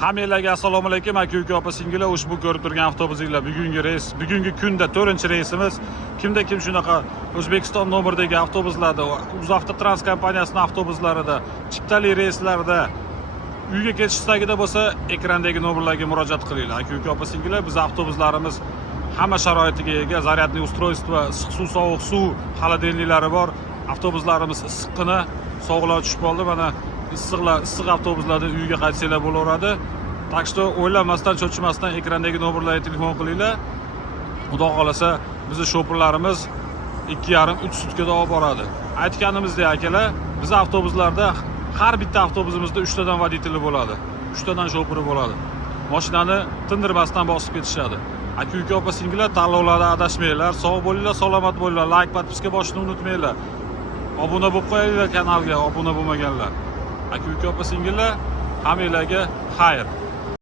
Hammalarga assalomu alaykum aka uka opa singillar. Ushbu ko'rib turgan avtobusinglar bugungi kunda 4-reysimiz. Kimda kim shunaqa O'zbekiston nomeridagi avtobuslarda, UzAvtotrans kompaniyasining avtobuslarida, chiptali reyslarda uyga ketish istagida bo'lsa, ekrandagi nomerlarga murojaat qilinglar. Aka uka opa singillar, biz avtobuslarimiz hamma sharoitiga ega, zaryadniy устройство, issiq suv, sovuq suv, xolodilniklari bor. Avtobuslarimiz issiqqina, sovuqlar tushib qoldi. Mana issiq avtobuslarda uyga qaytsanglar bo'laveradi. Tak что o'ylamasdan, cho'chimasdan ekrandagi nomerlarga telefon qilinglar. Xudo xolasa, bizning shopirlarimiz 2,5-3 sutkada olib boradi. Aytganimizdek akalar, biz avtobuslarda har bitta avtobusimizda 3 tadan voditeli bo'ladi. 3 tadan shopiri bo'ladi. Mashinani tindirmasdan bosib ketishadi. Aka uka opa singillar, tanlovlarda adashmanglar. Sog' bo'linglar, salomat bo'linglar. Like, podpiska bosishni unutmanglar. Obuna bo'lib qo'yinglar kanalga, obuna bo'lmaganlar. Aka uka opa singillar, hammalarga xayr.